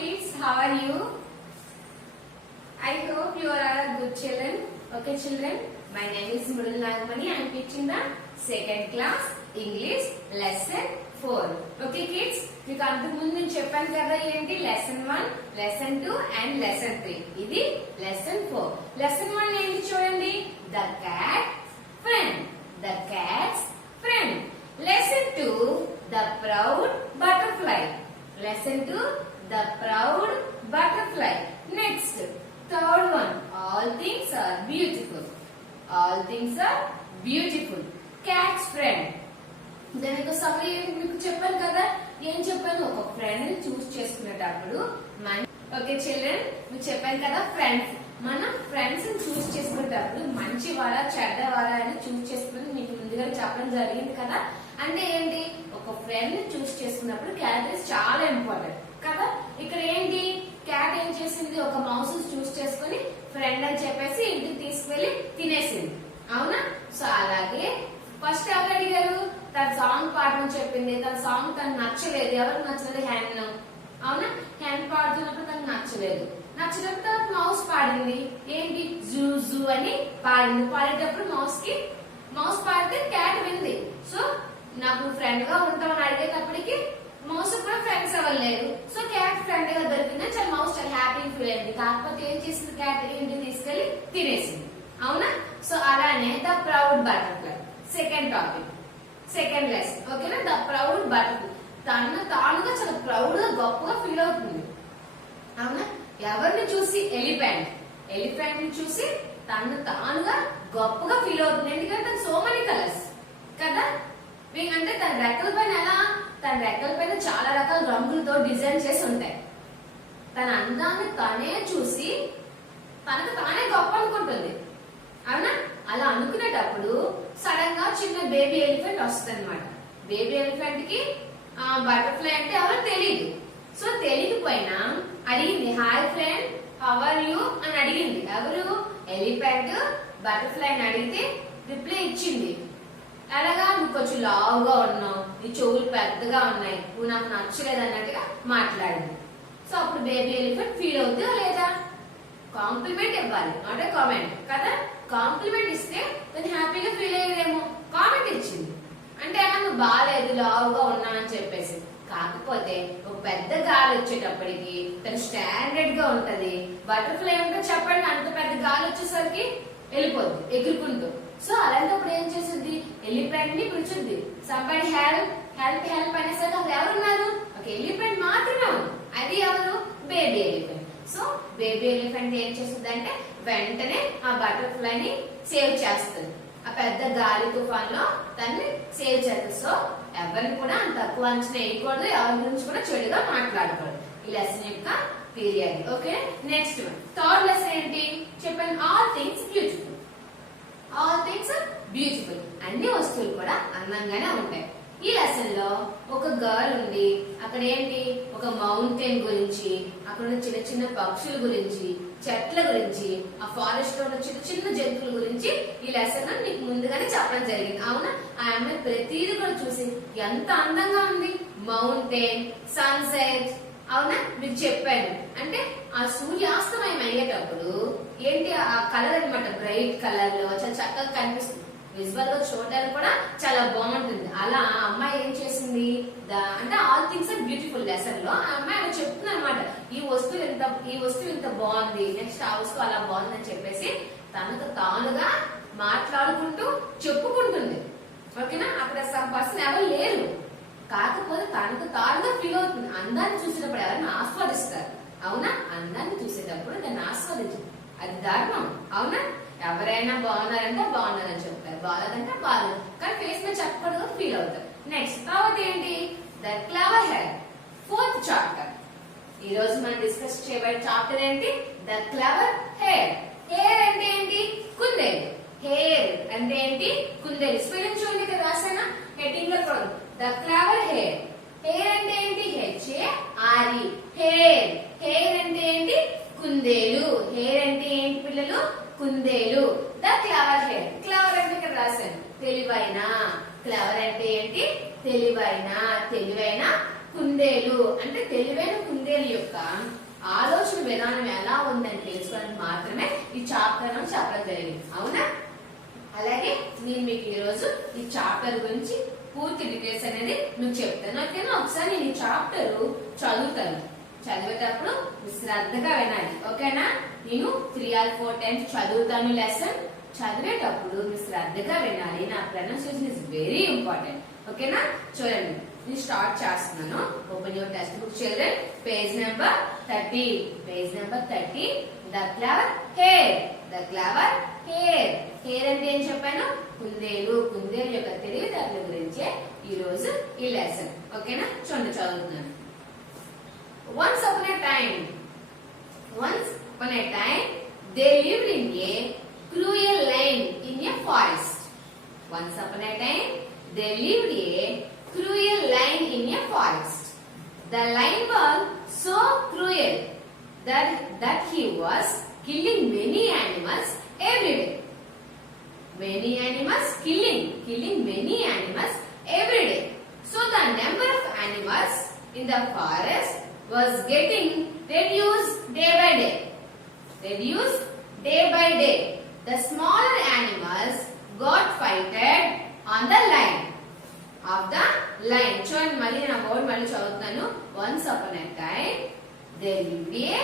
kids, how are you? I hope you are all good children. Okay children, my name is Murali Nagamani. I am teaching the second class English lesson 4. Okay kids, మీకు అంతకు ముందు నేను చెప్పాను కదా ఏంటి lesson 1, lesson 2 and lesson 3. ఇది lesson 4. Lesson 1 ఏంటి చూడండి, the cat friend, the cats friend. Lesson 2, the proud butterfly. Lesson 2, the proud butterfly. Next, third one, all things are beautiful. All things are beautiful. Cat's friend. దానికి summary మీకు చెప్పాను కదా, ఏం చెప్పాను, ఒక ఫ్రెండ్ ని చూస్ చేసుకునేటప్పుడు ఓకే చిల్డ్రన్ మీకు చెప్పాను కదా, ఫ్రెండ్స్ మన ఫ్రెండ్స్ ని చూస్ చేసుకునేటప్పుడు మంచి వారా చెడ్డ వారా అని చూస్ చేసుకుని మీకు ముందుగా చెప్పడం జరిగింది కదా. అంటే ఏంటి, ఒక ఫ్రెండ్ ని చూస్ చేసుకున్నప్పుడు క్యారెక్టర్స్ చాలా ఇంపార్టెంట్ కదా. ఇక్కడ ఏంటి, క్యాట్ ఏం చేసింది, ఒక మౌస్ చూస్ చేసుకుని ఫ్రెండ్ అని చెప్పేసి ఇంటికి తీసుకువెళ్లి తినేసింది, అవునా. సో అలాగే ఫస్ట్ ఎవరు అడిగారు, తన సాంగ్ పాడమని చెప్పింది, తన సాంగ్ తనకు నచ్చలేదు. ఎవరికి నచ్చలేదు, హ్యాండ్, అవునా. హ్యాండ్ పాడుతున్నప్పుడు తనకు నచ్చలేదు, నచ్చినప్పుడు తనకు మౌస్ పాడింది. ఏంటి, జూ జూ అని పాడింది. పాడేటప్పుడు మౌస్ పాడితే క్యాట్ వింది. సో నాకు ఫ్రెండ్ గా ఉంటామని అడిగేటప్పటికి మౌస్ కూడా ఫ్రెండ్స్ అవ్వలేదు. సో క్యాట్ ఫ్రెండ్ గా దొరికిందని చాలా మౌస్ చాలా హ్యాపీ ఫీల్ అయింది. కాకపోతే ఏం చేసింది, క్యాట్ ఇంటికి తీసుకెళ్లి తినేసింది, అవునా. సో అలానే the proud butterfly second topic, second lesson, ఓకేనా. ద ప్రౌడ్ బటర్ఫ్లై తానుగా చాలా ప్రౌడ్ గా గొప్పగా ఫీల్ అవుతుంది, అవునా. ఎవరిని చూసి, ఎలిఫెంట్ ని చూసి తానుగా గొప్పగా ఫీల్ అవుతుంది. ఎందుకంటే తను సో మెనీ కలర్స్ కదా. అంటే తన రెక్కల పైన చాలా రకాల రంగులతో డిజైన్ చేసి ఉంటాయి. తన అందాన్ని తనే చూసి తనకు తానే గొప్ప అనుకుంటుంది, అవునా. అలా అనుకునేటప్పుడు సడన్ గా చిన్న బేబీ ఎలిఫెంట్ వస్తుంది అనమాట. బేబీ ఎలిఫెంట్ కి బటర్ఫ్లై అంటే ఎవరో తెలియదు. సో తెలియకపోయినా అడిగింది, hi friend how are you అని అడిగింది. ఎవరు, ఎలిఫెంట్ బటర్ఫ్లై అని అడిగితే రిప్లై ఇచ్చింది. అలాగా, నువ్వు కొంచెం లావుగా ఉన్నావు, నీ చెవులు పెద్దగా ఉన్నాయి, నువ్వు నాకు నచ్చలేదు అన్నట్టుగా మాట్లాడింది. సో అప్పుడు బేబీ ఎలిఫెంట్ ఫీల్ అవుతుందా లేదా, కాంప్లిమెంట్ ఇవ్వాలి, నాట్ ఏ కామెంట్ కదా. కాంప్లిమెంట్ ఇస్తే తను హ్యాపీగా ఫీల్ అయ్యేదేమో. కామెంట్ ఇచ్చింది అంటే అలా నువ్వు బాగాలేదు, లావుగా ఉన్నా అని చెప్పేసి. కాకపోతే ఒక పెద్ద గాలి వచ్చేటప్పటికి తను స్టాండర్డ్ గా ఉంటది. బటర్ఫ్లై అంటే చెప్పండి, అంత పెద్ద గాలి వచ్చేసరికి వెళ్ళిపోద్ది ఎగురుకుంటూ. సో అలాంటప్పుడు ఏం చేసింది, ఎలిఫెంట్ ని పిలిచింది. సంబడి హెల్ప్ అనేసరికి అసలు ఎవరున్నారు, ఒక ఎలిఫెంట్ మాత్రమే ఉంది. అది ఎవరు, baby elephant. So baby elephant ఏం చేస్తుంది అంటే వెంటనే ఆ బటర్ఫ్లై ని సేవ్ చేస్తుంది. ఆ పెద్ద గాలి తుఫాన్ లో తన్ని సేవ్ చేస్తుంది. సో ఎవరిని కూడా అంత తక్కువ అంచనా వేయకూడదు, ఎవరి గురించి కూడా చెడుగా మాట్లాడకూడదు. ఈ లెసన్ యొక్క period. Okay, next third lesson ఏంటి చెప్పండి, all things beautiful. All things beautiful, అన్ని వస్తువులు కూడా అందంగానే ఉంటాయి. ఈ లెసన్ లో ఒక గర్ల్ ఉంది. అక్కడ ఏంటి, ఒక మౌంటైన్ గురించి, అక్కడ ఉన్న చిన్న చిన్న పక్షుల గురించి, చెట్ల గురించి, ఆ ఫారెస్ట్ లో ఉన్న చిన్న చిన్న జంతువుల గురించి ఈ లెసన్ నీకు ముందుగానే చెప్పడం జరిగింది, అవునా. ఆ అమ్మాయి ప్రతిదీ కూడా చూసి ఎంత అందంగా ఉంది. మౌంటైన్, సన్సెట్, అవునా, మీకు చెప్పాను. అంటే ఆ సూర్యాస్తమయం అయ్యేటప్పుడు ఏంటి, ఆ కలర్ అనమాట, బ్రైట్ కలర్ లో చాలా చక్కగా కనిపిస్తుంది. విజువల్ గా చూడడానికి కూడా చాలా బాగుంటుంది. అలా అమ్మాయి ఏం చేసింది, అంటే all things are beautiful lesson లో ఆ అమ్మాయి అలా చెప్తుంది అనమాట. ఈ వస్తువు ఇంత బాగుంది, నెక్స్ట్ ఆ వస్తువు అలా బాగుంది అని చెప్పేసి తనకు తానుగా మాట్లాడుకుంటూ చెప్పుకుంటుంది, ఓకేనా. అక్కడ సమ్ పర్సన్ ఎవరు లేరు, కాకపోతే తనకు తానుగా ఫీల్ అవుతుంది. అందాన్ని చూసేటప్పుడు ఎవరైనా ఆస్వాదిస్తారు, అవునా. అందాన్ని చూసేటప్పుడు దాన్ని ఆస్వాదించు, అది ధర్మం, అవునా. ఎవరైనా బాగున్నారంటే బాగున్నారని చెప్తారు, బాగాలేదంటే బాగాలేదు, కానీ ఫేస్ మీద చెప్పకూడదు, ఫీల్ అవుతారు. నెక్స్ట్ తర్వాత ఏంటి, the clever hair, fourth chapter. ఈ రోజు మనం డిస్కస్ చేయబడే చాప్టర్ ఏంటి, ద క్లవర్ హెయిర్. హెయిర్ అంటే ఏంటి, కుందేలు. హెయిర్ అంటే ఏంటి, కుందేలు. స్పెల్లింగ్ చూడండి కదా, రాసానా హెడ్డింగ్ లో కూడా, ద క్లవర్ హెయిర్. హెయిర్ అంటే ఏంటి, HARE, హెయిర్. హెయిర్ అంటే ఏంటి, కుందేలు. హెయిర్ అంటే ఏంటి పిల్లలు, కుందేలు. The clever hair. క్లవర్ అంటే ఇక్కడ రాశాను, తెలివైన. క్లవర్ అంటే ఏంటి, తెలివైన కుందేలు. అంటే తెలివైన కుందేలు యొక్క ఆలోచన విధానం ఎలా ఉందని తెలుసుకోవడానికి మాత్రమే ఈ చాప్టర్ అని చెప్పడం జరిగింది. అవునా? అలాగే నేను మీకు ఈరోజు ఈ చాప్టర్ గురించి పూర్తి డీటెయిల్స్ అనేది నువ్వు చెప్తాను. ఓకేనా? ఒకసారి నేను ఈ చాప్టర్ చదువుతాను. చదివేటప్పుడు శ్రద్ధగా వినాలి. ఓకేనా? నేను 3 or 4 times చదువుతాను లెసన్. చదివేటప్పుడు మీరు శ్రద్ధగా వినాలి. నా ప్రొనౌన్సియేషన్ ఇస్ వెరీ ఇంపార్టెంట్. ఓకేనా? చూడండి, నేను స్టార్ట్ చేస్తున్నాను. Open your text book children. Page number 30. Page number 30. The clever hair. The clever hair. Hair అంటే ఏం చెప్పాను? కుందేలు. కుందేలు యొక్క తెలివితేటల గురించే ఈ రోజు ఈ లెసన్. ఓకేనా? చూడండి, చదువుతున్నాను. Once upon a time, they lived in a cruel lion in a forest. Once upon a time, they lived a cruel lion in a forest. The lion was so cruel that he was killing many animals every day. Many animals, killing many animals every day. So the number of animals in the forest was getting reduced day by day. Reduced day by day. The smaller animals got fighted on the line of the line. చూడండి, మళ్ళీ నా word మళ్ళీ చదువుతాను. Once upon a time, there lived a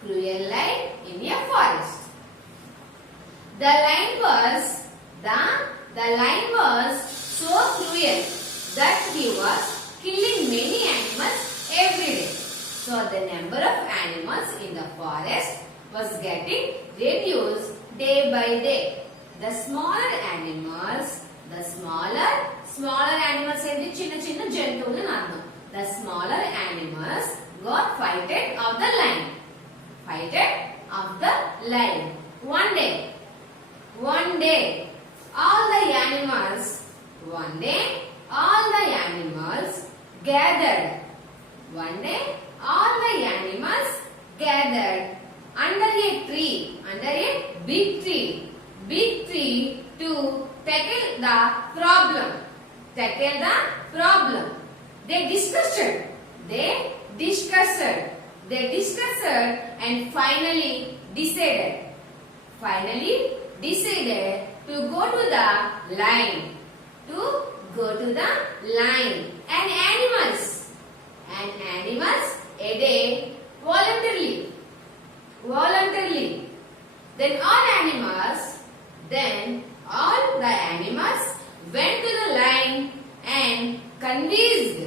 cruel lion in a forest. The lion was so cruel that he was killing many animals every day. So the number of animals in the forest was getting reduced day by day. The smaller animals అంటే చిన్న చిన్న జంతువులు అని అర్థం. The smaller animals got fighted of the line. One day, all the animals gathered. One day, all the animals gathered under a big tree to tackle the problem. They discussed and finally decided to go to the line. And animals obeyed voluntarily. Then all the animals went to the line and convinced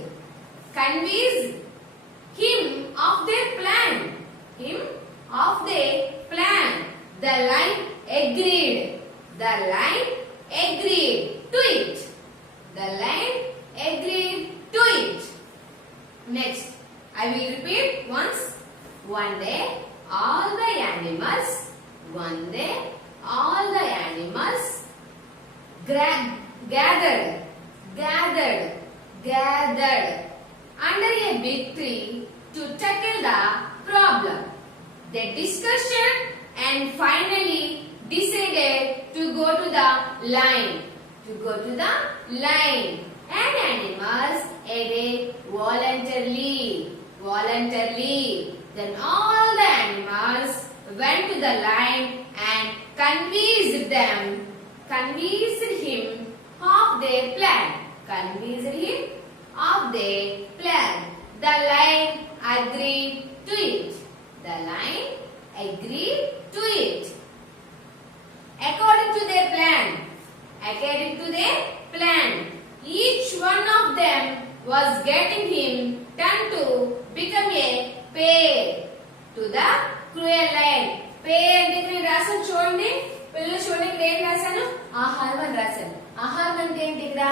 him of their plan. The lion agreed to it. Next, I will repeat once. One day, all the animals gathered under a big tree to tackle the problem. They discussed and finally decided to go to the line. And animals obeyed voluntarily. Then all the animals went to the line and convinced him of their plan. The lion agreed to it. According to their plan, each one of them was getting him turned to become a prey to the cruel lion. Prey అంటే నేను రాసాను చూడండి. పిల్లలు చూడండి, ఇక్కడ ఏం రాశాను? ఆహారం అని రాశాను. ఆహారం అంటే ఏంటి? ఇక్కడ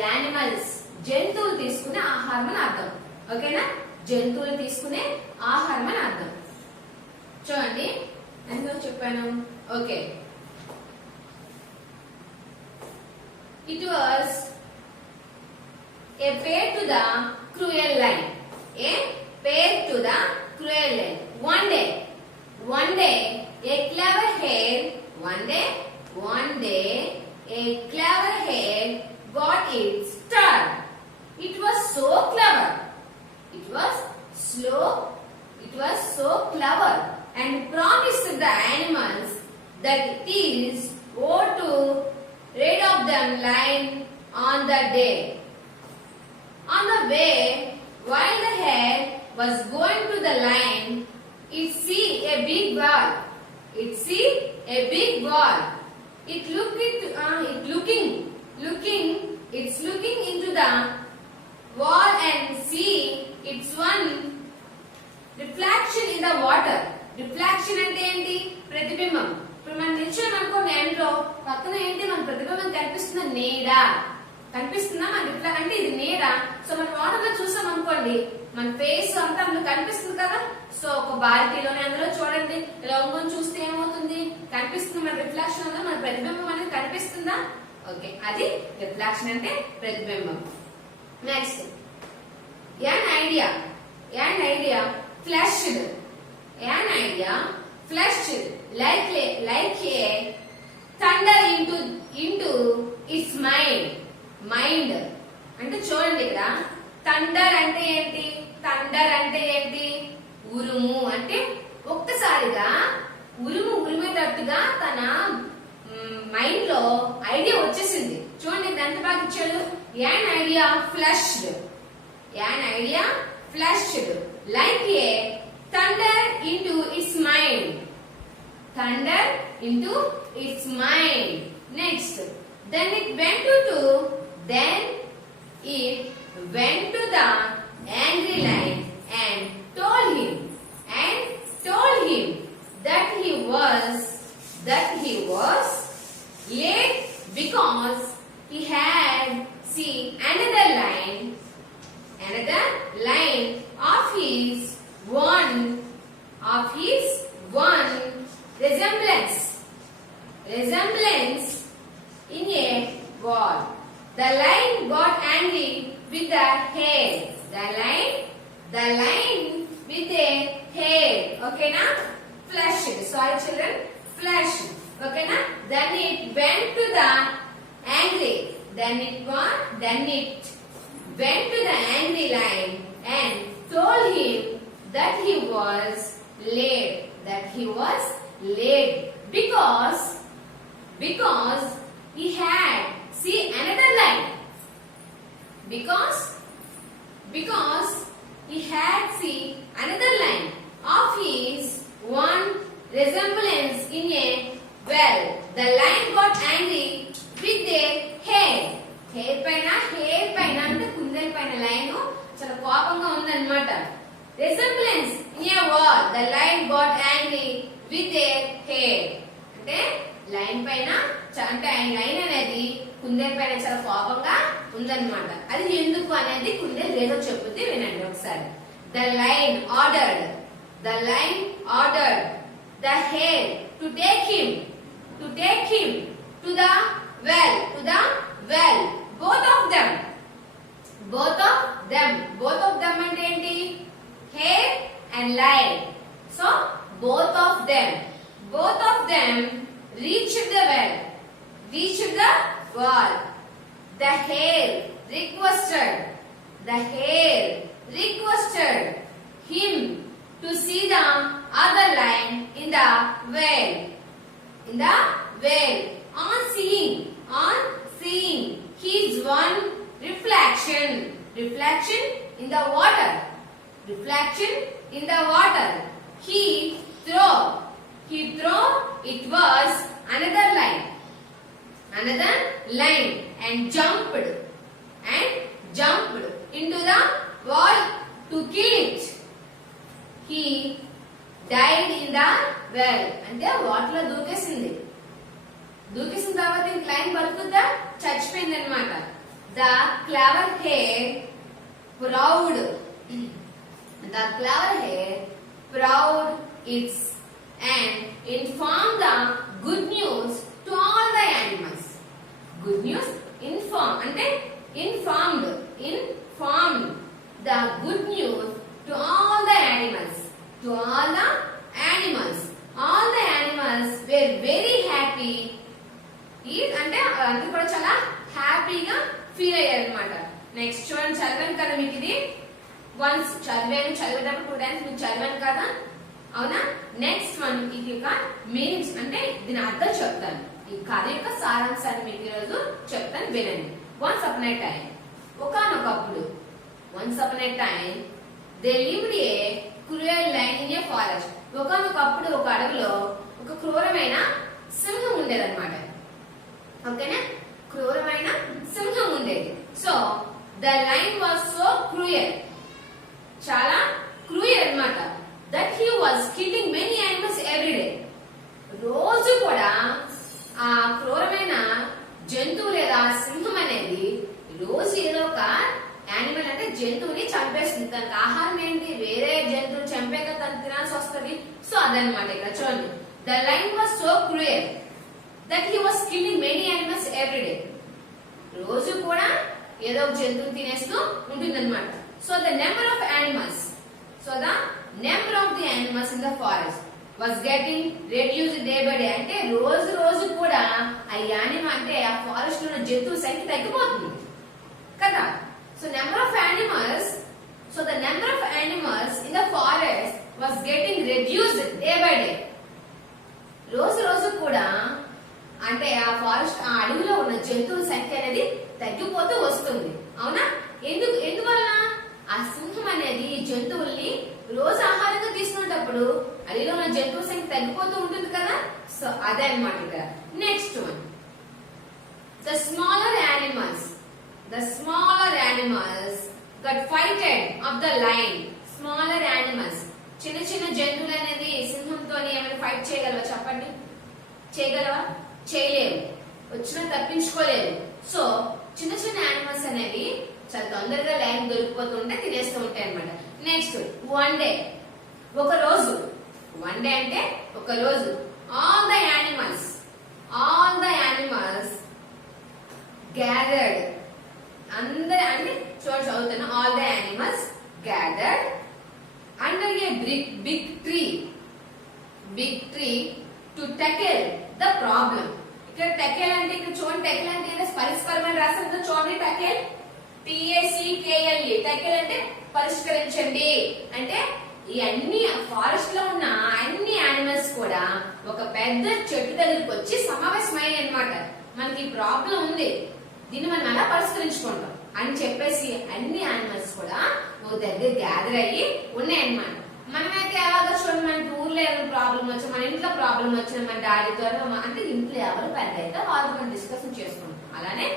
యానిమల్స్, జంతువులు తీసుకునే ఆహారం అని అర్థం. ఓకేనా? జంతువులు తీసుకునే ఆహారం అని అర్థం. చూడండి, ఎందుకు చెప్పాను? Okay, it was a prey to the cruel lion. One day, a clever hare got its turn. It was so clever. It was so clever and promised the animals that it is ought to rid of them lion on the day. On the way, while the hare was going to the lion, it see a big wall. It see a big wall. It's looking into the wall and see its one reflection in the water. Reflection అంటే ఏంటి? ప్రతిబింబం. ఇప్పుడు మనం నిల్చొని అనుకోండి ఎండ్లో పక్కన ఏంటి మన ప్రతిబింబం కనిపిస్తున్న నీడ కనిపిస్తుందా మన అంటే ఇది నీడ. సో మనం వాటర్ లో చూసాం అనుకోండి మన ఫేస్ అంతా అందులో కనిపిస్తుంది కదా. సో ఒక బాల్టీలోనే అందులో చూడండి ఇలా ఒంగొని చూస్తే ఏమవుతుంది? కనిపిస్తుంది మన రిఫ్లెక్షన్ అనేది మన ప్రతిబింబం అనేది కనిపిస్తుందా? ఓకే, అది రిఫ్లెక్షన్ అంటే ప్రతిబింబం. Next an idea flashed like a thunder into its mind అంటే చూడండి ఇక్కడ థండర్ అంటే ఏంటి? థండర్ అంటే ఏంటి? ఉరుము. అంటే ఒక్కసారిగా ఉరిమేటట్టుగా తన మైండ్ లో ఐడియా వచ్చేసింది. చూడండి ఎంత బాగా ఇచ్చాడు. an idea flashed like a thunder into its mind. Next, then it went to the angry lion and told him that he was late because he had seen another lion of his one resemblance in a wall. The lion got angry with the hare. The lion with the hare. Okay na? Flashed. Sorry children. Flashed. Okay na? Then it went to the angry. Then it went to the angry lion and told him that he was late. Because he had seen another lion. Because he had seen another lion of his one resemblance in a well. The lion got angry with the hare. Hair పైన అంటే కుందేల పైన line చాలా కోపంగా ఉందన్నమాట. Resemblance in a wall. The line got angry with a hair. అంటే line పైన అంటే line అనేది కుందేల పైన చాలా కోపంగా ఉందన్నమాట. అది ఎందుకు అనేది కుందేలు ఏదో చెప్పుద్ది వినండి ఒకసారి. The line ordered the hair to take him to the well. Both of them అంటే ఏంటి? hair and lion. So both of them reached the wall. The hare requested him to see the other lion in the well. On seeing his one reflection in the water. He thought it was another lion and jumped into the wall to kill it. He died in the well. అంటే water లో దూకేసిన తర్వాత ఇంక line బతుకుద్దా? చచ్చిపోయింది అనమాట. The clever hair proud its and informed the good news to all the animals. Good news అంటే informed the good news to all the animals. All the animals were very happy. అంటే అందరూ కూడా చాలా హ్యాపీగా feel అయ్యారు అనమాట. Next చూడండి, చదివాను కదా మీకు ఇది. వన్స్ చదివేటప్పుడు 2 టైమ్స్ మీకు చదివాను కదా. అవునా? నెక్స్ట్ వన్ ఇది ఒక మీనింగ్స్ అంటే దీని అర్థం చెప్తాను. ఈ కథ యొక్క సారాంశాన్ని మీకు ఈరోజు చెప్తాను, వినండి. వన్స్ అపాన్ ఏ టైం, ఒకానొకప్పుడు, once upon a time they lived a cruel lion in a forest. ఒకానొకప్పుడు ఒక అడవిలో ఒక క్రూరమైన సింహం ఉండేదన్నమాట. ఓకేనా? క్రూరమైన సింహం ఉండేది. So the lion was so cruel, చాలా క్రూయల్ అన్నమాట. That he was killing many animals every day. రోజు కూడా ఆ క్రూరమైన జంతువు లేదా సింహం అనేది రోజు ఏదో ఒక యానిమల్ అంటే జంతువుని చంపేస్తుంది. తనకు ఆహారం ఏంటి, వేరే జంతువు చంపేక తను తినాల్సి వస్తుంది. సో అదనమాట ఇక్కడ చూడండి. The lion was so cruel that he was killing many animals every day. రోజు కూడా ఏదో ఒక జంతువు తినేస్తూ ఉంటుందన్నమాట. So the number of animals, so the number of the animals in the forest was getting reduced day by day. అంటే రోజు రోజు కూడా ఆ యానిమల్ అంటే ఆ ఫారెస్ట్ లో ఉన్న జంతువుల సంఖ్య తగ్గిపోతుంది కదా. So number of animals, so the number of animals in the forest was getting reduced day by day. రోజు రోజు కూడా అంటే ఆ ఫారెస్ట్ ఆ అడవిలో ఉన్న జంతువుల సంఖ్య అనేది తగ్గిపోతూ వస్తుంది. అవునా? ఎందువల్ల? ఆ సింహం అనేది జంతువుల్ని రోజు ఆహారంగా తీసుకునేటప్పుడు అడవిలో ఉన్న జంతువుల సంఖ్య తగ్గిపోతూ ఉంటుంది కదా. సో అదే అన్నమాట ఇక్కడ. Next one, the smaller animals got frighted of the lion. Smaller animals, చిన్న చిన్న జంతువులు అనేది సింహంతో ఏమైనా ఫైట్ చేయగలవా చెప్పండి? చేయగలవా? చేయలేవు. వచ్చినా తప్పించుకోలేవు. సో చిన్న చిన్న యానిమల్స్ అనేవి చాలా తొందరగా లైన్ దొరికిపోతుంటే తినేస్తూ ఉంటాయి అనమాట. నెక్స్ట్ వన్ డే, ఒక రోజు. వన్ డే అంటే ఒక రోజు. All the animals gathered. అందరు అంటే చూడండి చదువుతాను. All the animals gathered under a big tree to tackle the problem. ఇక్కడ టెకెల్ అంటే ఇక్కడ చూడండి, టెకెల్ అంటే పరిష్కారమైన రాష్ట్రంతో చూడండి. టెకెల్ TACKLE, టెకెల్ అంటే పరిష్కరించండి. అంటే ఈ అన్ని ఫారెస్ట్ లో ఉన్న అన్ని యానిమల్స్ కూడా ఒక పెద్ద చెట్టు దగ్గరికి వచ్చి సమావేశమయ్యాయి అన్నమాట. మనకి ప్రాబ్లం ఉంది, దీన్ని మనం ఎలా పరిష్కరించుకుంటాం అని చెప్పేసి అన్ని యానిమల్స్ కూడా ఒక దగ్గర గ్యాదర్ అయ్యి ఉన్నాయన్నమాట. మనమైతే ఎలాగో చూడండి, మనకి ఊర్లో ఏమైనా ప్రాబ్లం వచ్చి, మన ఇంట్లో ప్రాబ్లం వచ్చిన మన డాడీతో అంటే ఇంట్లో ఎవరు పెద్ద అయితే వాళ్ళు మనం డిస్కషన్ చేసుకుంటాం. అలానే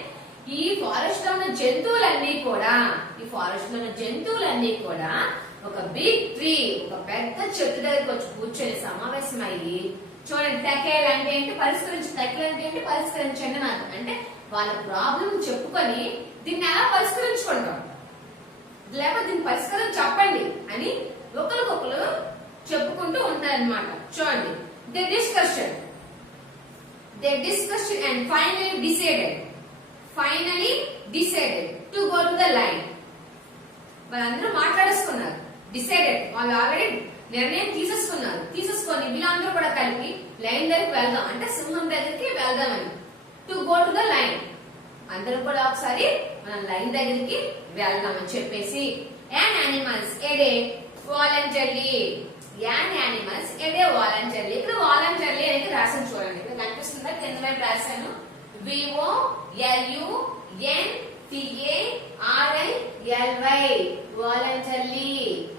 ఈ ఫారెస్ట్ లో ఉన్న జంతువులన్నీ కూడా ఒక బిగ్ ట్రీ, ఒక పెద్ద చెట్టు దగ్గరికి వచ్చి కూర్చొని సమావేశం అయ్యి చూడండి. టెకెల్ అంటే ఏంటి? టెకెల్ అంటే ఏంటి? పరిష్కరించండి నాకు అంటే వాళ్ళ ప్రాబ్లం చెప్పుకొని దీన్ని ఎలా పరిష్కరించుకుంటాం, లేకపోతే దీని పరిష్కారం చెప్పండి అని ఒకరికొకరు చెప్పుకుంటూ ఉంటారన్నమాట. చూడండి. They discussion and finally decided to go to the line. వాళ్ళందరూ మాట్లాడేసుకున్నారు. డిసైడెడ్, వాళ్ళు ఆల్రెడీ నిర్ణయం తీసేసుకొని వీళ్ళందరూ కూడా కలిపి లైన్ దగ్గరికి వెళ్దాం అంటే సింహం దగ్గరికి వెళ్దామని. To go to the line, అందరూ కూడా ఒకసారి మనం లైన్ దగ్గరికి వెళ్దామని చెప్పేసి యాన్ యానిమల్స్ ఎడే వాలంటరీ. ఇక్కడ వాలంటరీ అనేది రాసాను చూడండి. ఇక్కడ కనిపిస్తుందా? కింద వైపు రాశాను. VOLUNTARILY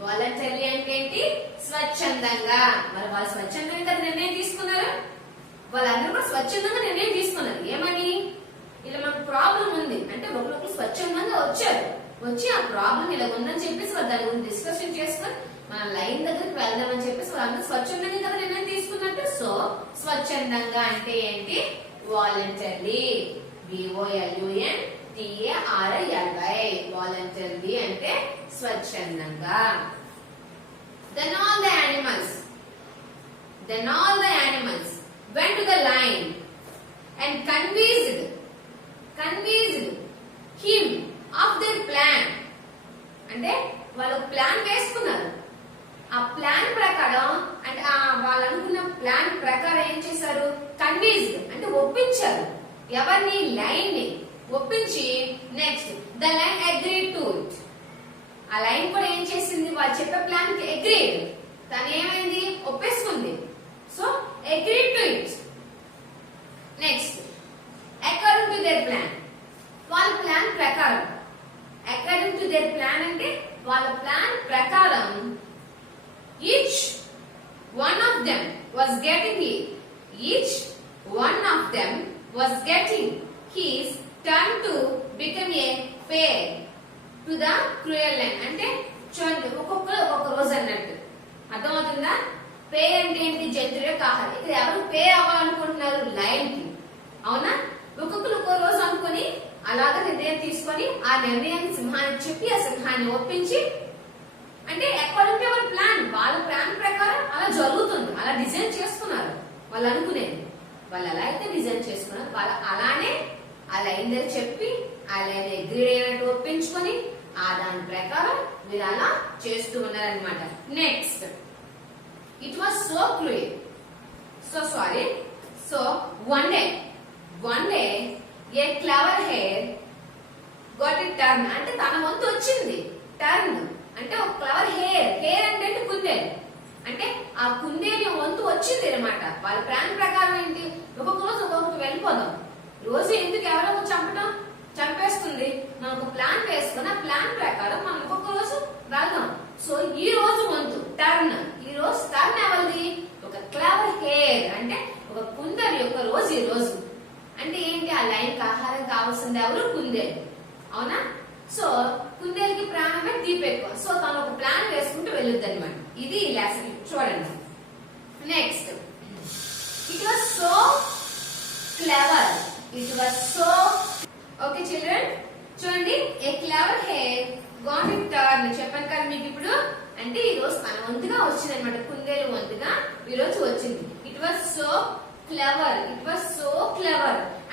వాలంటరీ అంటే ఏంటి? స్వచ్ఛందంగా. మరి వాళ్ళు స్వచ్ఛందంగా నిర్ణయం తీసుకున్నారు. వాళ్ళందరూ కూడా స్వచ్ఛందంగా నిర్ణయం తీసుకున్నారు. ఏమని? ఇలా మనకు ప్రాబ్లం ఉంది అంటే ఒకరికి స్వచ్ఛందంగా వచ్చి ఆ ప్రాబ్లం ఇలా ఉందని చెప్పేసి వాళ్ళు దాని గురించి డిస్కషన్ చేసుకొని మన లైన్ దగ్గరికి వెళ్దామని చెప్పేసి వాళ్ళందరూ స్వచ్ఛందంగా కదా నిర్ణయం తీసుకున్నట్టు. సో స్వచ్ఛందంగా అంటే ఏంటి? వాలంటరీ. VOLUNTARILY వాలంటరీ అంటే స్వచ్ఛందంగా. Then all the animals went to the line and convinced him of their plan. అంటే వాళ్ళు ప్లాన్ వేసుకున్నారు. ఆ ప్లాన్ ప్రకారం అంటే వాళ్ళు అనుకున్న ప్లాన్ ప్రకారం ఏం చేశారు? కన్విన్స్డ్ అంటే ఒప్పించారు. ఎవరిని? లైన్ ని ఒప్పించి next the line agreed to it. ఆ లైన్ కూడా ఏం చేసింది? వాళ్ళు చెప్పే ప్లాన్ కి అగ్రీడ్. తను ఏమైంది? of them was getting it. Each one of them was getting his turn to become a prey to the cruel lion. అంటే చూడండి ఒక్కొక్కరు ఒక్కొక్క రోజు అన్నట్టు అర్థమవుతుందా? పే అంటే ఏంటి? జంతువులే కావాలి. ఇక్కడ ఎవరు పే అవ్వాలనుకుంటున్నారు? లయన్ కి. అవునా? ఒక్కొక్కరు ఒక్కో రోజు అనుకుని అలాగా నిర్ణయం తీసుకొని ఆ నిర్ణయాన్ని సింహానికి చెప్పి ఆ సింహాన్ని ఒప్పించి, అంటే అకార్డింగ్ టు అవర్ ప్లాన్, వాళ్ళ ప్లాన్ ప్రకారం అలా జరుగుతుంది. అలా డిజైన్ చేసుకున్నారు వాళ్ళు అనుకునేది. వాళ్ళు ఎలా అయితే డిజైన్ చేసుకున్నారు వాళ్ళు అలానే ఆ లైన్ దగ్గర చెప్పి ఆ లైన్ అగ్రీ అయినట్టు ఒప్పించుకొని ఆ దాని ప్రకారం మీరు అలా చేస్తూ ఉన్నారనమాట. Next, it was so cruel. So one day A clever hare got it turn. అంటే తన వంతు వచ్చింది. టర్న్ అంటే ఒక క్లవర్ హెయిర్ అంటే కుందేలు. అంటే ఆ కుందేలు వంతు వచ్చింది అనమాట. వాళ్ళ ప్లాన్ ప్రకారం ఏంటి? ఒక్కొక్క రోజు ఒక్కొక్కటి వెళ్ళిపోదాం. రోజు ఎందుకు ఎవరో చంపేస్తుంది. మనం ఒక ప్లాన్ వేసుకుని ఆ ప్లాన్ ప్రకారం మనం ఒక్కొక్క రోజు వెళ్దాం. సో ఈ రోజు వంతు టర్న్. ఈ రోజు టర్న్ ఎవరిది? ఒక క్లవర్ హెయిర్ అంటే ఒక కుందేలు యొక్క రోజు ఈ రోజు. అంటే ఏంటి? ఆ లైన్ కి ఆహారం కావాల్సింది ఎవరు? కుందేలు. అవునా? సో కుందేలుకి ప్రాణమే తీపి ఎక్కువ. సో తను ఒక ప్లాన్ వేసుకుంటూ వెళ్ళొద్దు అనమాట. ఇది లెసన్. చూడండి next, it was so clever. Okay children, చూడండి a clever hare got it turn. చెప్పాను కదా మీకు ఇప్పుడు. అంటే ఈ రోజు తన వంతుగా వచ్చింది అనమాట. కుందేలు వంతుగా ఈ రోజు వచ్చింది. It was so clever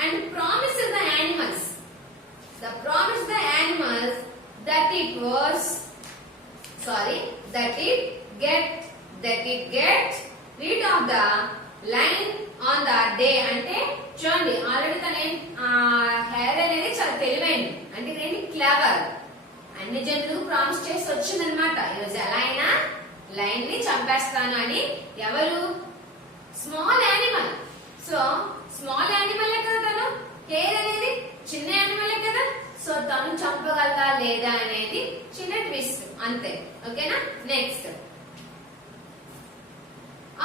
and promised the animals that it get rid of the lion on the day. అంటే చూడండి ఆల్రెడీ తన హెయిర్ అనేది చాలా తెలివైంది. అంటే ఇదేంటి? క్లవర్. అన్ని జంతువులకు ప్రామిస్ చేసి వచ్చింది అనమాట. ఈరోజు ఎలా అయినా లైన్ ని చంపేస్తాను అని. ఎవరు? Small animal. So small animal కదా తను. హెయిర్ అనేది చిన్న యానిమల్ కదా. సో తను చంపగలదా లేదా అనేది చిన్న ట్విస్ట్ అంతే. ఓకేనా? నెక్స్ట్,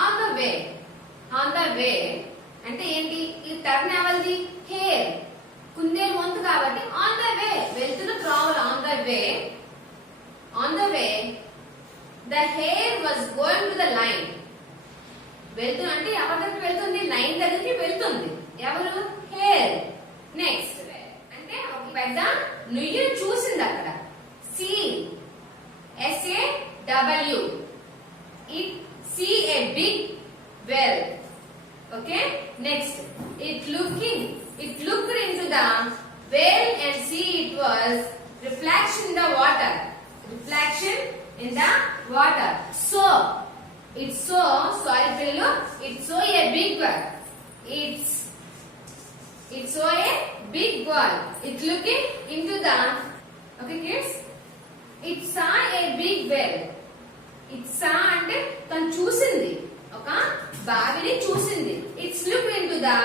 ఆన్ ద వే అంటే ఏంటి? ఈ టర్న్ ఎవరిది? హెయిర్. కుందేలు వంతు కాబట్టి ఆన్ ద వే వెళ్తున్న త్రోవలో on the way the hair was going to the line. వెళ్తున్నా అంటే ఎవరి దగ్గరికి వెళ్తుంది? లైన్ దగ్గరికి వెళ్తుంది. ఎవరు? హెయిర్. నెక్స్ట్, అంటే ఒక పెద్ద నుయ్యను చూసింది అక్కడ. SAW. See a big well. Okay. Next, it looked into the well and see it was reflection in the water. So it saw a big well. It saw a big well. It looking into the, okay kids, it saw a big well. It saw అంటే తను చూసింది, ఒక బావిని చూసింది. It's looked into the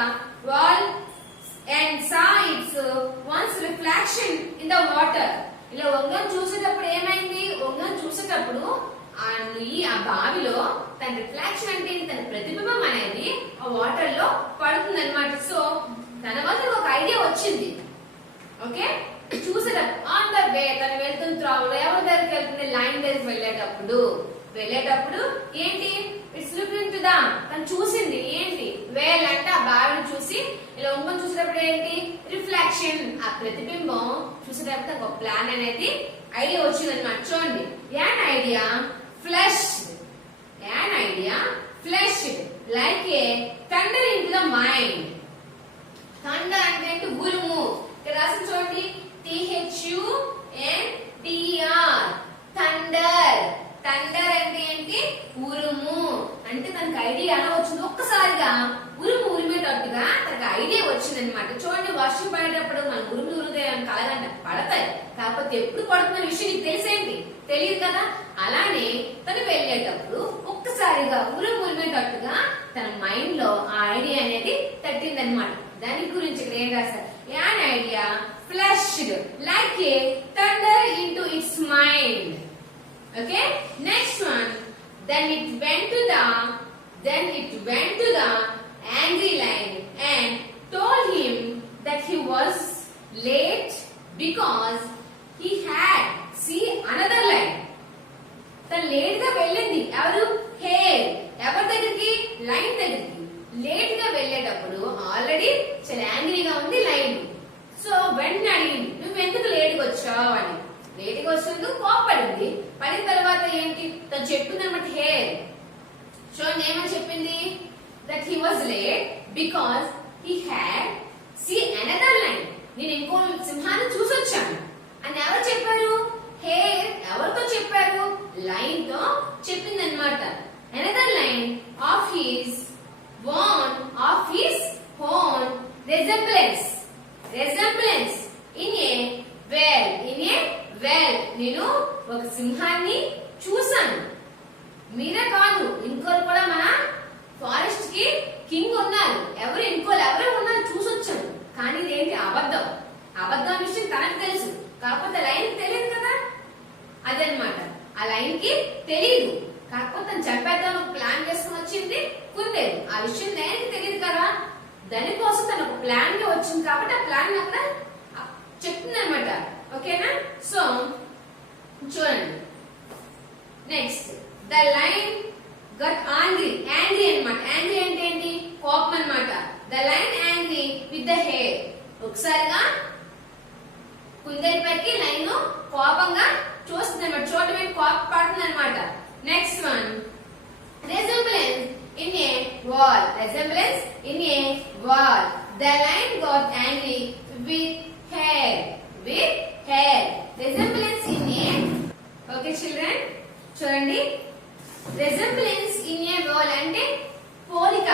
wall and saw its once reflection in the water. ఇలా వంగం చూసేటప్పుడు ఏమైంది? వంగం చూసేటప్పుడు ఆ బావిలో తన రిఫ్లెక్షన్ అంటే తన ప్రతిబింబం అనేది ఆ వాటర్ లో పడుతుంది అనమాట. సో తన వల్ల ఒక ఐడియా వచ్చింది. ఓకే, చూసేటప్పుడు ఆన్ ద వే తను వెళ్తున్న త్రోవలో ఎవరి దగ్గరికి వెళ్తుంది? లైన్ దగ్గరికి వెళ్ళేటప్పుడు ఏంటి? ఇట్స్ లుకింగ్ టు ద, తను చూసింది ఏంటి? వేల్ అంటే ఆ బావిని చూసి ఇలా వంగం చూసేటప్పుడు ఏంటి? రిఫ్లెక్షన్, ఆ ప్రతిబింబం చూసేటప్పుడు ఒక ప్లాన్ అనేది ఐడియా వచ్చింది అనమాట. చూడండి, an idea fleshed like A thunder in to the mind. Thunder అంటే ఉరుము. ఇక్కడ రాసి చూడండి, THUNDER. థండర్ అంటే ఏంటి? ఉరుము. అంటే తనకి ఐడియా ఎలా వచ్చింది? ఒక్కసారిగా ఉరిమేటట్టుగా తనకి ఐడియా వచ్చింది అనమాట. చూడండి, వర్షం పడేటప్పుడు మనం ఉరుములు ఉరుతాయని కలగంట పడతాయి, కాకపోతే ఎప్పుడు పడుతున్న విషయం నీకు తెలిసేంటి? తెలియదు కదా. అలానే తను వెళ్ళేటప్పుడు ఒక్కసారిగా ఉరిమేటట్టుగా తన మైండ్ లో ఆ ఐడియా అనేది తట్టింది అనమాట. దాని గురించి ఇక్కడ ఏం రాశారు? An idea flushed like A thunder into its mind. Okay, next one. Then it went to the Then it went to the angry lion and told him that he was late because he had see another lion. తను late గా వెళ్ళింది ఎవరు hair ఎవరి దగ్గరికి line దగ్గరికి late గా వెళ్ళేటప్పుడు already చాలా యాంగ్రీగా ఉంది లైన్ సో వెంటనే అడిగింది నువ్వు ఎందుకు లేట్ గా వచ్చావు అని లేట్ గా వచ్చినందుకు కోపడింది పడిన తర్వాత ఏంటి తను చెప్పింది అనమాట హేర్ సో ఏమని చెప్పింది that he was late because he had see another lion నేను ఇంకో సింహాన్ని చూసొచ్చాను అని ఎవరు చెప్పారు హేర్ ఎవరితో చెప్పారు లైన్ తో చెప్పింది అనమాట another line of his horn resemblance in a well నేను ఒక సింహాన్ని చూసాను మీరే కాదు ఇంకోరు కూడా మన ఫారెస్ట్ కి కింగ్ ఉన్నారు ఎవరు ఉన్నారు చూసొచ్చాను కానీ ఇదేంటి అబద్ధం విషయం తనకు తెలుసు కాకపోతే లైన్ తెలియదు కదా అదనమాట ఆ లైన్ కి తెలియదు కాకపోతే తను చంపేద్దాం ప్లాన్ చేసుకుని వచ్చింది కుందేలు ఆ విషయం లైన్ తెలియదు కదా దానికోసం తను ఒక ప్లాన్ గా వచ్చింది కాబట్టి ఆ ప్లాన్ అక్కడ చెప్తుంది అనమాట ఓకేనా సో చూడండి next the lion got angry అనమాట యాంగ్రీ అంటే ఏంటి కోపం అనమాట the lion angry with the hare ఒకసారిగా కుందేలు పైకి లైన్ కోపంగా చూస్తుంది అనమాట చూడటమే కోప పడుతుంది అనమాట next one resemblance in a wall the lion got angry with hair resemblance in a okay children చూడండి resemblance in a wall అంటే పోలిక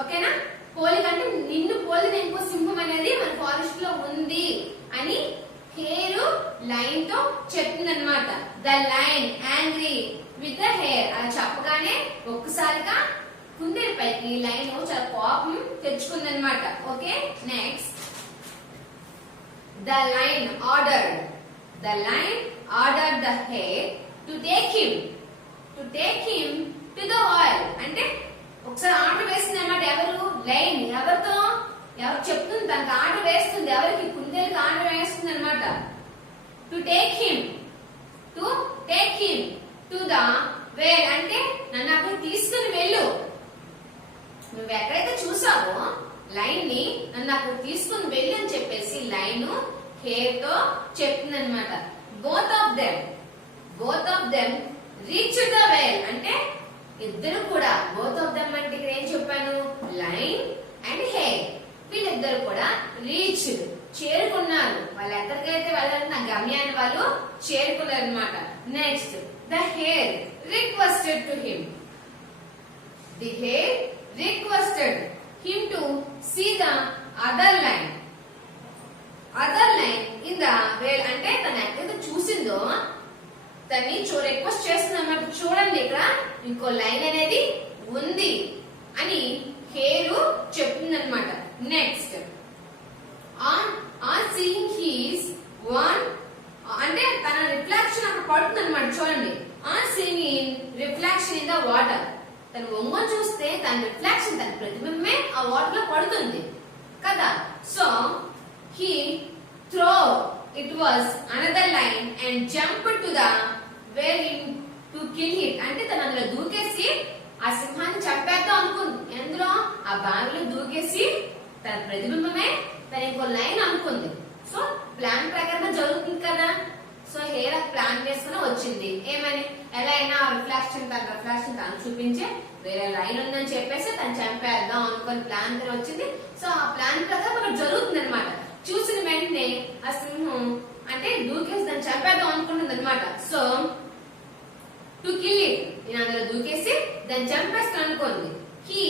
ఓకేనా పోలిక అంటే నిన్ను పోలిన ఇంకో సింహం అనేది మన ఫారెస్ట్ లో ఉంది అని హెయిర్ లైన్ తో చెప్తుంది అనమాట the lion angry with the hair అలా చెప్పగానే ఒక్కసారిగా కుందేలు పైకి లైన్ చాలా కోపం తెచ్చుకుంది అనమాట okay next the line order the hair to take him to the oil అంటే ఒకసారి ఆర్డర్ వేస్తుంది అనమాట ఎవరు లైన్ ఎవరు చెప్తుంది తనకు ఆర్డర్ వేస్తుంది ఎవరికి కుందేలుకి ఆర్డర్ వేస్తుంది అనమాట to take him to the well అంటే నన్ను అక్కడ తీసుకుని వెళ్ళు నువ్వు ఎక్కడైతే చూసావో లైన్ ని నన్ను అక్కడ తీసుకుని వెళ్ళు అని చెప్పేసి లైన్ హెయిర్ తో చెప్తుంది అనమాట both of them reach the well అంటే ఇద్దరు కూడా బోత్ ఆఫ్ దెమ్ అంటే ఇక్కడ ఏం చెప్పాను లైన్ అండ్ హెయిర్ వీళ్ళిద్దరు కూడా రీచ్ చేరుకున్నారు వాళ్ళు ఎక్కడికైతే వెళ్ళాలన్న గమ్యాన్ని వాళ్ళు చేరుకున్నారు అనమాట next the hare requested him to see the other lion in the well అంటే తను ఎక్కడైతే చూసిందో తన్ని రిక్వెస్ట్ చేస్తుంది అన్నమాట చూడండి ఇక్కడ ఇంకో లైన్ అనేది ఉంది అని హెయిర్ చెప్తుంది అనమాట next on seeing he's one అంటే తన రిఫ్లెక్షన్ అక్కడ పడుతుంది అనమాట చూడండి on seeing reflection in the water తను ఒంగో చూస్తే తన రిఫ్లెక్షన్ తన ప్రతిబింబమే ఆ వాటర్ లో పడుతుంది కదా so he throw it was another lion and jump to the well in to kill it అంటే తను అందులో దూకేసి ఆ సింహాన్ని చంపేద్దాం అనుకుంది ఎందులో ఆ బావిలో దూకేసి తన ప్రతిబింబమే తన ఇంకో లైన్ అనుకుంది సో ప్లాన్ ప్రకారంగా జరుగుతుంది కదా సో హెయిర్ ప్లాన్ చేసుకుని వచ్చింది ఏమని ఎలా అయినా రిఫ్లెక్షన్ తను చూపించే వేరే లైన్ ఉందని చెప్పేసి తను చంపేద్దాం అనుకుని ప్లాన్ తో వచ్చింది సో ఆ ప్లాన్ ప్రకారం అక్కడ జరుగుతుంది అనమాట చూసిన వెంటనే ఆ సింహం అంటే దూకేసి దాన్ని చంపేద్దాం అనుకుంటుంది అనమాట సో టు కిల్ ఇట్ నేను అందులో దూకేసి దాన్ని చంపేస్తాను అనుకోండి he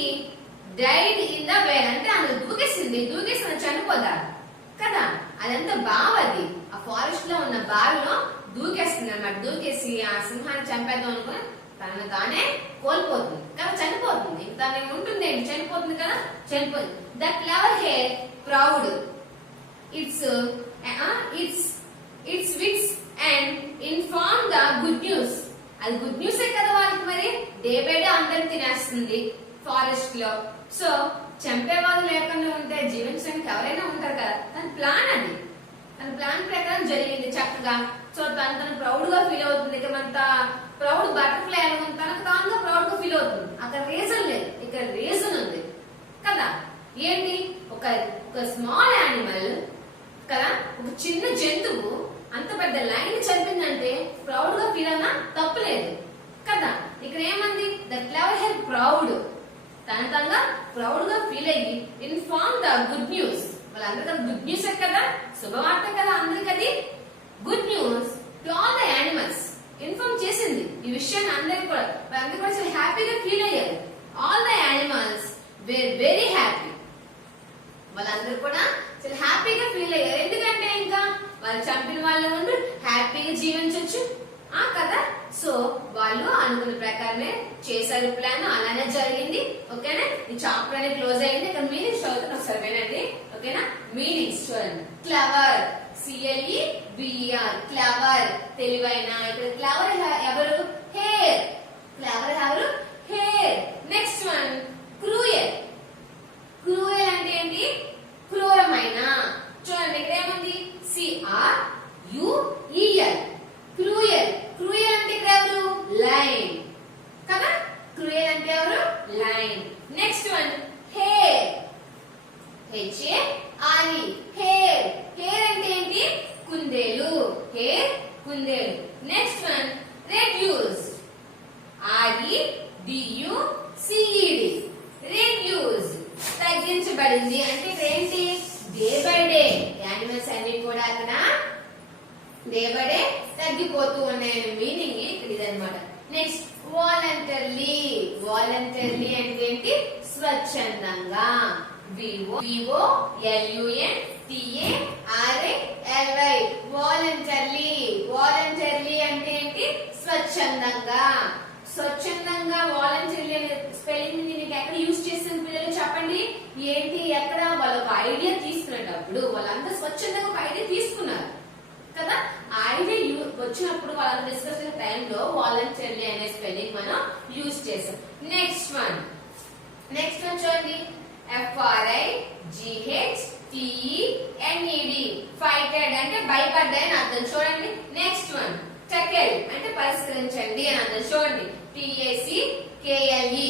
died in the well అంటే అందులో దూకేసి చనిపోదా కదా అదంతా బావి అది ఆ ఫారెస్ట్ లో ఉన్న బావిలో దూకేస్తుంది అనమాట దూకేసి ఆ సింహాన్ని చంపేద్దాం అనుకుని తనను తానే కోల్పోతుంది కాబట్టి చనిపోతుంది తన ఉంటుంది చనిపోతుంది కదా చనిపోతుంది the clever hare proud its wits and inform the good news అది గుడ్ న్యూసే కదా వాళ్ళకి మరి డే బై డే అందరిని తినేస్తుంది ఫారెస్ట్ లో. సో చంపేవాళ్ళు లేకుండా ఉంటే జీవించడానికి ఎవరైనా ఉంటారు కదా, తన ప్లాన్ అది, తన ప్లాన్ ప్రకారం జరిగింది చక్కగా. సో తను ప్రౌడ్ గా ఫీల్ అవుతుంది. ఇక ప్రౌడ్ బటర్ఫ్లై అనుకుంది, తనకు తానుగా ప్రౌడ్ గా ఫీల్ అవుతుంది. అక్కడ రీజన్ లేదు, ఇక్కడ రీజన్ ఉంది కదా. ఏంటి, ఒక స్మాల్ యానిమల్ కదా, ఒక చిన్న జంతువు అంత పెద్ద లైన్ చంపిందంటే ప్రౌడ్ గా ఫీల్ అన్నా తప్పులేదు కదా. ఇక్కడ ఏమంది, ద క్లవర్ హెడ్ ప్రౌడ్, తనగా ప్రౌడ్ గా ఫీల్ అయ్యి ఇన్ఫార్మ్ ద గుడ్ న్యూస్. వాళ్ళందరికీ గుడ్ న్యూస్ కదా, శుభవార్త కదా, అందరికి అది good news to all the animals. Inform చేసింది ఈ విషయాన్ని అందరికి కూడా. వాళ్ళందరూ కూడా చాలా హ్యాపీగా ఫీల్ అయ్యారు. All the animals were very happy. వాళ్ళందరూ కూడా చాలా హ్యాపీగా ఫీల్ అయ్యారు. ఎందుకంటే ఇంకా వాళ్ళు చంపిన వాళ్ళు ముందు హ్యాపీగా జీవించవచ్చు కదా. సో వాళ్ళు అనుకున్న ప్రకారమే చేశారు ప్లాన్, అలానే జరిగింది. ఓకేనా, ఈ చాప్టర్ అనేది క్లోజ్ అయింది. ఇక్కడ మీనింగ్స్ చదువుతాను ఒకసారి వినండి. ఓకేనా, మీనింగ్స్ చూడండి. క్లవర్, CLEVER, క్లవర్ తెలివైన. ఇక్కడ క్లవర్ ఎవరు, హేర్. క్లవర్ ఎవరు, hair. Next one cruel. Cruel అంటే ఏంటి, క్రూరమైన. చూడండి ఇక్కడ ఏముంది, CRUEL, క్రూయల్. క్రూయల్ అంటే ఇక్కడ ఎవరు, లైన్ కదా. క్రూయల్ అంటే ఎవరు, line. Next one hair, HARE, hair. Hair అంటే ఏంటి, కుందేలు. హేర్, కుందేలు. Next one reduce, REDUCED, reduce, తగ్గించబడింది. అంటే ఇక్కడ ఏంటి, డే బై డే యానిమల్స్ అన్ని కూడా అక్కడ డే బై డే తగ్గిపోతూ ఉన్నాయని మీనింగ్ ఇక్కడ ఇదన్నమాట. Next voluntarily. వాలంటర్లీ అంటే ఏంటి, స్వచ్ఛందంగా. VOLUNTARY, voluntarily. వాలంటర్లీ అంటే ఏంటి, స్వచ్ఛందంగా. స్వచ్ఛందంగా వాలంటరీ అనే స్పెల్లింగ్ ని మీకు ఎక్కడ యూజ్ చేసిన పిల్లలు చెప్పండి. ఏంటి, ఎక్కడ వాళ్ళు ఒక ఐడియా తీసుకునేటప్పుడు వాళ్ళంతా స్వచ్ఛందంగా ఒక ఐడియా తీసుకున్నారు కదా. ఆ ఐడియా వచ్చినప్పుడు వాళ్ళంతా డిస్కస్ చేసే టైంలో వాలంటరీ అనే స్పెల్లింగ్ మనం యూజ్ చేసాం. నెక్స్ట్ వన్ చూడండి, FRIGHTENED, ఫైటెడ్ అంటే భయపడ్డాయి అని అర్థం. చూడండి. నెక్స్ట్ వన్ టకెల్ అంటే పరిష్కరించండి అని అర్థం. చూడండి, TACKLE,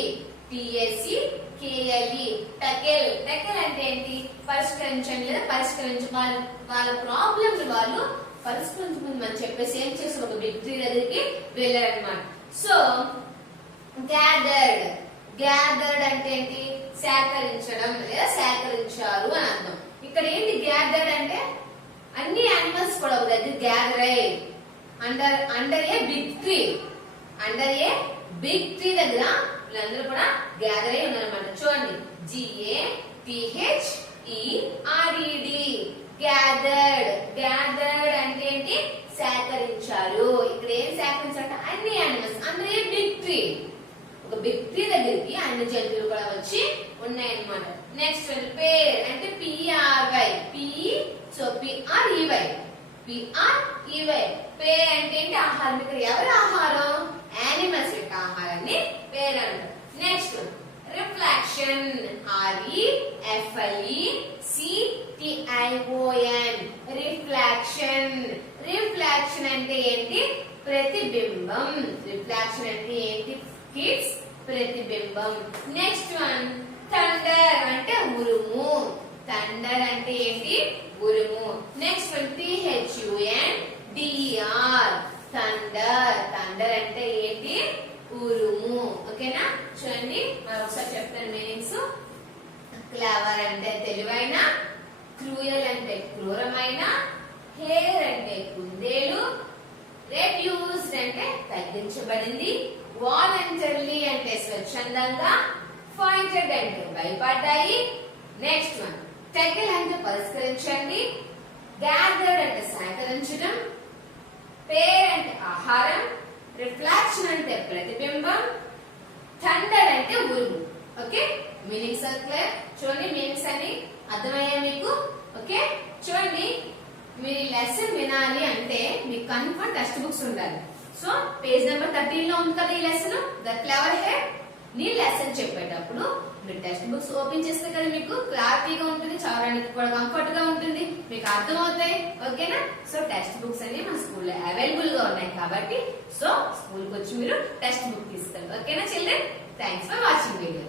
టకెల్. టకెల్ అంటే ఏంటి, పరిష్కరించండి లేదా పరిష్కరించు. వాళ్ళ ప్రాబ్లమ్ వాళ్ళు పరిష్కరించమని చెప్పేసి ఏం చేస్తారు, ఒక విక్టరీ దగ్గరికి వెళ్ళారనమాట. సో గ్యాదర్డ్ అంటే ఏంటి, సేకరించడం లేదా సేకరించారు అని అర్థం. ఇక్కడ ఏంటి గ్యాదర్డ్ అంటే అన్ని యానిమల్స్ కూడా ఒక దగ్గర గ్యాదర్ అయ్యి under a big tree. Under a big tree దగ్గర వీళ్ళందరూ కూడా గ్యాదర్ అయ్యి ఉన్నారన్నమాట. చూడండి, GATHERED, గ్యాదర్డ్. గ్యాదర్డ్ అంటే ఏంటి, సేకరించారు. ఇక్కడ ఏం సేకరించారంటే అన్ని animals under a big tree. ఒక బిగ్ ట్రీ దగ్గరికి అన్ని జంతువులు కూడా వచ్చి ఉన్నాయన్నమాట. నెక్స్ట్ పేర్ అంటే PREY, పేర్ అంటే ఏంటి, ఆహారం. ఇక్కడ ఎవరి ఆహారం, యానిమల్స్ యొక్క ఆహారాన్ని పేర్ అంటారు. Next reflection, REFLECTION, reflection. Reflection అంటే ఏంటి, ప్రతిబింబం. రిఫ్లెక్షన్ అంటే ఏంటి కిడ్స్, ప్రతిబింబం. నెక్స్ట్ వన్ థండర్ అంటే ఉరుము. థండర్ అంటే ఏంటి, ఉరుము. Next one THUNDER, thunder. Thunder అంటే ఏంటి, ఉరుము. ఓకేనా, చూడండి మరి ఒకసారి చెప్తాను మీనింగ్స్. క్లవర్ అంటే తెలివైన, క్రూయల్ అంటే క్రూరమైన, హేర్ అంటే కుందేలు, రెడ్యూస్డ్ అంటే తగ్గించబడింది, వాలంటర్లీ అంటే స్వచ్ఛందంగా, ఫైటెడ్ అంటే భయపడ్డాయి. నెక్స్ట్ వన్ టెకిల్ అంటే పరిష్కరించండి, గ్యాదర్డ్ అంటే సేకరించడం, పేర్ అంటే ఆహారం, రిఫ్లెక్షన్ అంటే ప్రతిబింబం, థండర్ అంటే ఉరుము. Okay, meanings are clear. చూడండి మీనింగ్స్ అని అర్థమయ్యా మీకు. ఓకే, చూడండి మీరు ఈ లెసన్ వినాలి అంటే మీకు కన్ఫర్మ్ టెక్స్ట్ బుక్స్ ఉండాలి. సో పేజ్ నెంబర్ 13 లో ఉంది కదా ఈ లెసన్ ద క్లవర్ హెడ్. నీ లెసన్ చెప్పేటప్పుడు మీరు టెక్స్ట్ బుక్స్ ఓపెన్ చేస్తే కదా మీకు క్లారిటీగా ఉంటుంది, చదవడానికి కూడా కంఫర్ట్ గా ఉంటుంది, మీకు అర్థం అవుతాయి. ఓకేనా? సో టెక్స్ట్ బుక్స్ అనేవి మన స్కూల్లో అవైలబుల్ గా ఉన్నాయి కాబట్టి సో స్కూల్ కి వచ్చి మీరు టెక్స్ట్ బుక్ తీసుకోండి. ఓకేనా children? Thanks for watching video.